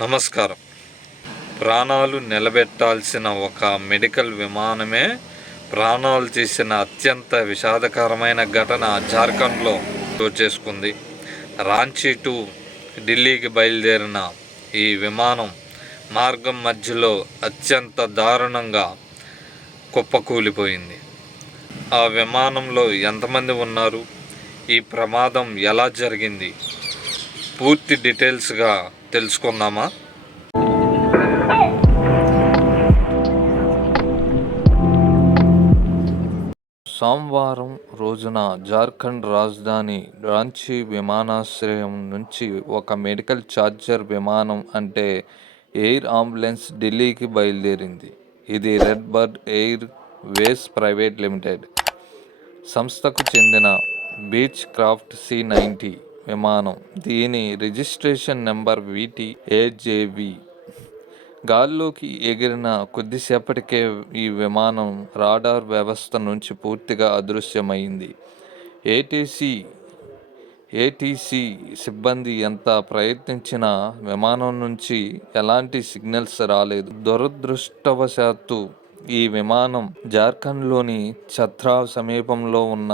నమస్కారం. ప్రాణాలు నిలబెట్టాల్సిన ఒక మెడికల్ విమానమే ప్రాణాలు తీసిన అత్యంత విషాదకరమైన ఘటన జార్ఖండ్లో చోటుచేసుకుంది. రాంచీ టు ఢిల్లీకి బయలుదేరిన ఈ విమానం మార్గం మధ్యలో అత్యంత దారుణంగా కుప్పకూలిపోయింది. ఆ విమానంలో ఎంతమంది ఉన్నారు, ఈ ప్రమాదం ఎలా జరిగింది, పూర్తి డీటెయిల్స్గా తెలుసుకుందామా? సోమవారం రోజున జార్ఖండ్ రాజధాని రాంచీ విమానాశ్రయం నుంచి ఒక మెడికల్ ఛార్జర్ విమానం అంటే ఎయిర్ అంబులెన్స్ ఢిల్లీకి బయలుదేరింది. ఇది రెడ్ బర్డ్ ఎయిర్ వేస్ ప్రైవేట్ లిమిటెడ్ సంస్థకు చెందిన బీచ్ క్రాఫ్ట్ C-90 విమానం. దీని రిజిస్ట్రేషన్ నెంబర్ VT-AJV. గాల్లోకి ఎగిరిన కొద్దిసేపటికే ఈ విమానం రాడార్ వ్యవస్థ నుంచి పూర్తిగా అదృశ్యమైంది. ఏటీసీ సిబ్బంది ఎంత ప్రయత్నించినా విమానం నుంచి ఎలాంటి సిగ్నల్స్ రాలేదు. దురదృష్టవశాత్తు ఈ విమానం జార్ఖండ్లోని ఛత్రా సమీపంలో ఉన్న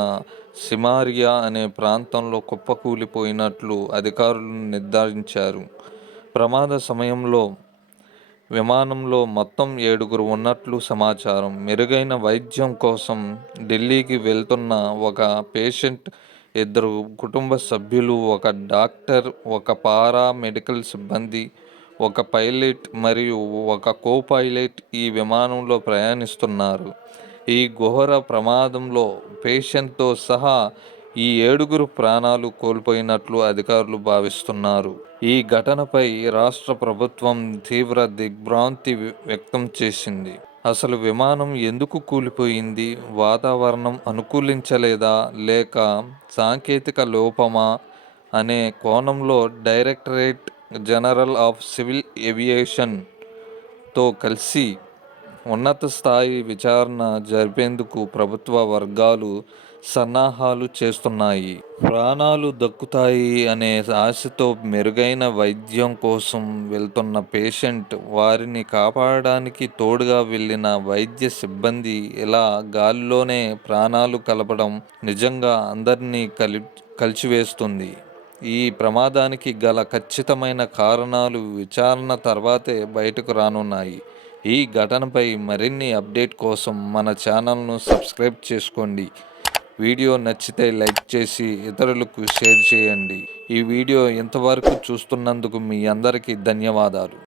సిమారియా అనే ప్రాంతంలో కుప్పకూలిపోయినట్లు అధికారులు నిర్ధారించారు. ప్రమాద సమయంలో విమానంలో మొత్తం 7 ఉన్నట్లు సమాచారం. మెరుగైన వైద్యం కోసం ఢిల్లీకి వెళ్తున్న ఒక పేషెంట్, 2 కుటుంబ సభ్యులు, ఒక డాక్టర్, ఒక పారా మెడికల్ సిబ్బంది, ఒక పైలట్ మరియు ఒక కో-పైలట్ ఈ విమానంలో ప్రయాణిస్తున్నారు. ఈ ఘోర ప్రమాదంలో పేషెంట్తో సహా ఈ 7 ప్రాణాలు కోల్పోయినట్లు అధికారులు భావిస్తున్నారు. ఈ ఘటనపై రాష్ట్ర ప్రభుత్వం తీవ్ర దిగ్భ్రాంతి వ్యక్తం చేసింది. అసలు విమానం ఎందుకు కూలిపోయింది? వాతావరణం అనుకూలించలేదా లేక సాంకేతిక లోపమా అనే కోణంలో డైరెక్టరేట్ జనరల్ ఆఫ్ సివిల్ ఏవియేషన్తో కలిసి ఉన్నత స్థాయి విచారణ జరిపేందుకు ప్రభుత్వ వర్గాలు సన్నాహాలు చేస్తున్నాయి. ప్రాణాలు దక్కుతాయి అనే ఆశతో మెరుగైన వైద్యం కోసం వెళ్తున్న పేషెంట్, వారిని కాపాడడానికి తోడుగా వెళ్లిన వైద్య సిబ్బంది ఇలా గాల్లోనే ప్రాణాలు కలపడం నిజంగా అందరినీ కలిచివేస్తుంది. ఈ ప్రమాదానికి గల ఖచ్చితమైన కారణాలు విచారణ తర్వాతే బయటకు రానున్నాయి. ఈ ఘటనపై మరిన్ని అప్డేట్ కోసం మన ఛానల్ను సబ్స్క్రైబ్ చేసుకోండి. వీడియో నచ్చితే లైక్ చేసి ఇతరులకు షేర్ చేయండి. ఈ వీడియో ఇంతవరకు చూస్తున్నందుకు మీ అందరికీ ధన్యవాదాలు.